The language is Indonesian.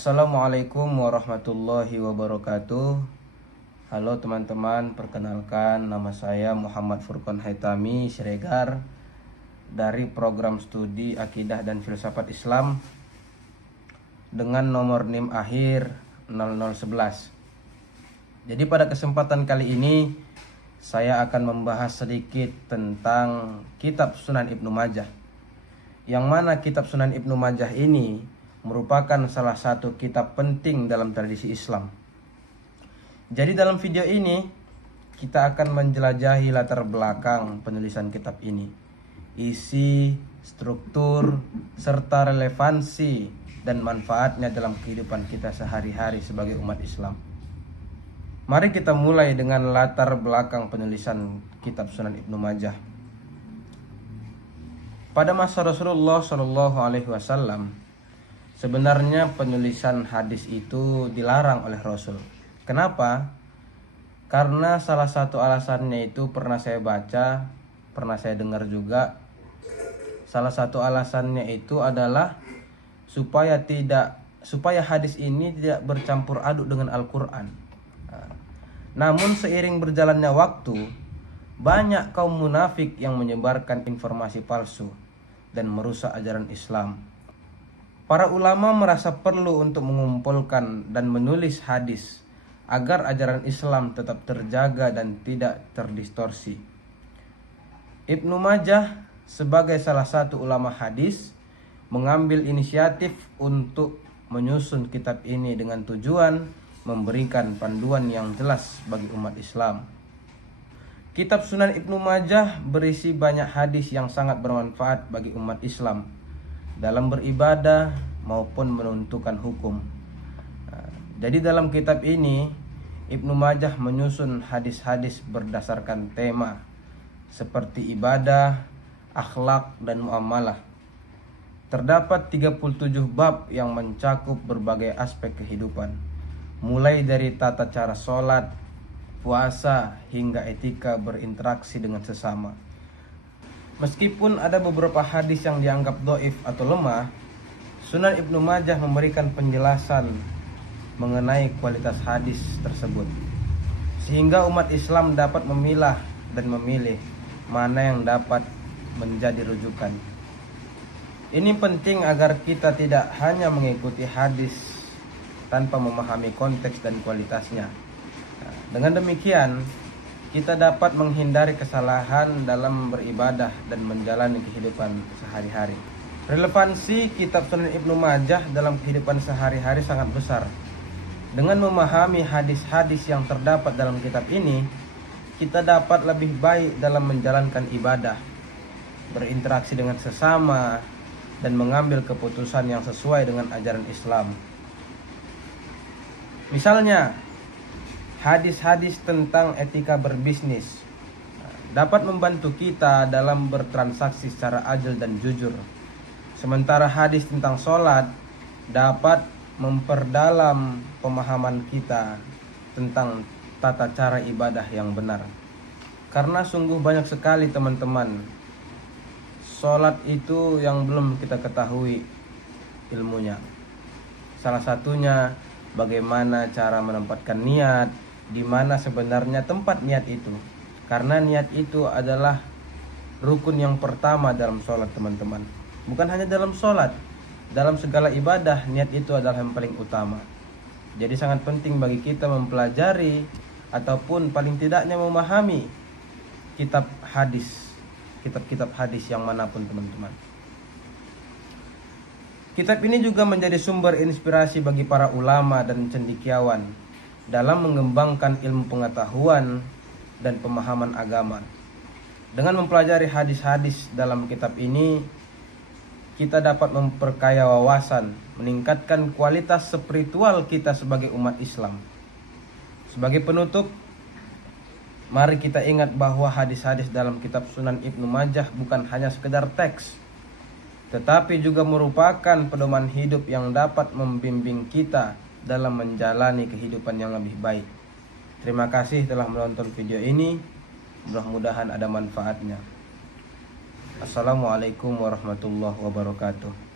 Assalamualaikum warahmatullahi wabarakatuh. Halo teman-teman, perkenalkan nama saya Muhammad Furqan Haitami Siregar dari program studi Akidah dan Filsafat Islam dengan nomor NIM akhir 0011. Jadi pada kesempatan kali ini saya akan membahas sedikit tentang kitab Sunan Ibnu Majah, yang mana kitab Sunan Ibnu Majah ini merupakan salah satu kitab penting dalam tradisi Islam. Jadi dalam video ini kita akan menjelajahi latar belakang penulisan kitab ini, isi, struktur, serta relevansi dan manfaatnya dalam kehidupan kita sehari-hari sebagai umat Islam. Mari kita mulai dengan latar belakang penulisan kitab Sunan Ibnu Majah. Pada masa Rasulullah SAW, sebenarnya penulisan hadis itu dilarang oleh Rasul. Kenapa? Karena salah satu alasannya itu pernah saya baca, pernah saya dengar juga. Salah satu alasannya itu adalah supaya hadis ini tidak bercampur aduk dengan Al-Quran. Namun seiring berjalannya waktu, banyak kaum munafik yang menyebarkan informasi palsu dan merusak ajaran Islam. Para ulama merasa perlu untuk mengumpulkan dan menulis hadis agar ajaran Islam tetap terjaga dan tidak terdistorsi. Ibnu Majah sebagai salah satu ulama hadis mengambil inisiatif untuk menyusun kitab ini dengan tujuan memberikan panduan yang jelas bagi umat Islam. Kitab Sunan Ibnu Majah berisi banyak hadis yang sangat bermanfaat bagi umat Islam dalam beribadah maupun menentukan hukum. Jadi dalam kitab ini Ibnu Majah menyusun hadis-hadis berdasarkan tema seperti ibadah, akhlak, dan muamalah. Terdapat 37 bab yang mencakup berbagai aspek kehidupan, mulai dari tata cara sholat, puasa, hingga etika berinteraksi dengan sesama. Meskipun ada beberapa hadis yang dianggap dhaif atau lemah, Sunan Ibnu Majah memberikan penjelasan mengenai kualitas hadis tersebut, sehingga umat Islam dapat memilah dan memilih mana yang dapat menjadi rujukan. Ini penting agar kita tidak hanya mengikuti hadis tanpa memahami konteks dan kualitasnya. Dengan demikian, kita dapat menghindari kesalahan dalam beribadah dan menjalani kehidupan sehari-hari. Relevansi kitab Sunan Ibnu Majah dalam kehidupan sehari-hari sangat besar. Dengan memahami hadis-hadis yang terdapat dalam kitab ini, kita dapat lebih baik dalam menjalankan ibadah, berinteraksi dengan sesama, dan mengambil keputusan yang sesuai dengan ajaran Islam. Misalnya, hadis-hadis tentang etika berbisnis dapat membantu kita dalam bertransaksi secara adil dan jujur. Sementara hadis tentang sholat dapat memperdalam pemahaman kita tentang tata cara ibadah yang benar. Karena sungguh banyak sekali teman-teman, sholat itu yang belum kita ketahui ilmunya. Salah satunya bagaimana cara menempatkan niat, di mana sebenarnya tempat niat itu. Karena niat itu adalah rukun yang pertama dalam sholat teman-teman. Bukan hanya dalam sholat, dalam segala ibadah niat itu adalah yang paling utama. Jadi sangat penting bagi kita mempelajari ataupun paling tidaknya memahami kitab-kitab hadis yang manapun teman-teman. Kitab ini juga menjadi sumber inspirasi bagi para ulama dan cendekiawan dalam mengembangkan ilmu pengetahuan dan pemahaman agama. Dengan mempelajari hadis-hadis dalam kitab ini, kita dapat memperkaya wawasan, meningkatkan kualitas spiritual kita sebagai umat Islam. Sebagai penutup, mari kita ingat bahwa hadis-hadis dalam kitab Sunan Ibnu Majah bukan hanya sekedar teks, tetapi juga merupakan pedoman hidup yang dapat membimbing kita dalam menjalani kehidupan yang lebih baik. Terima kasih telah menonton video ini. Mudah-mudahan ada manfaatnya. Assalamualaikum warahmatullahi wabarakatuh.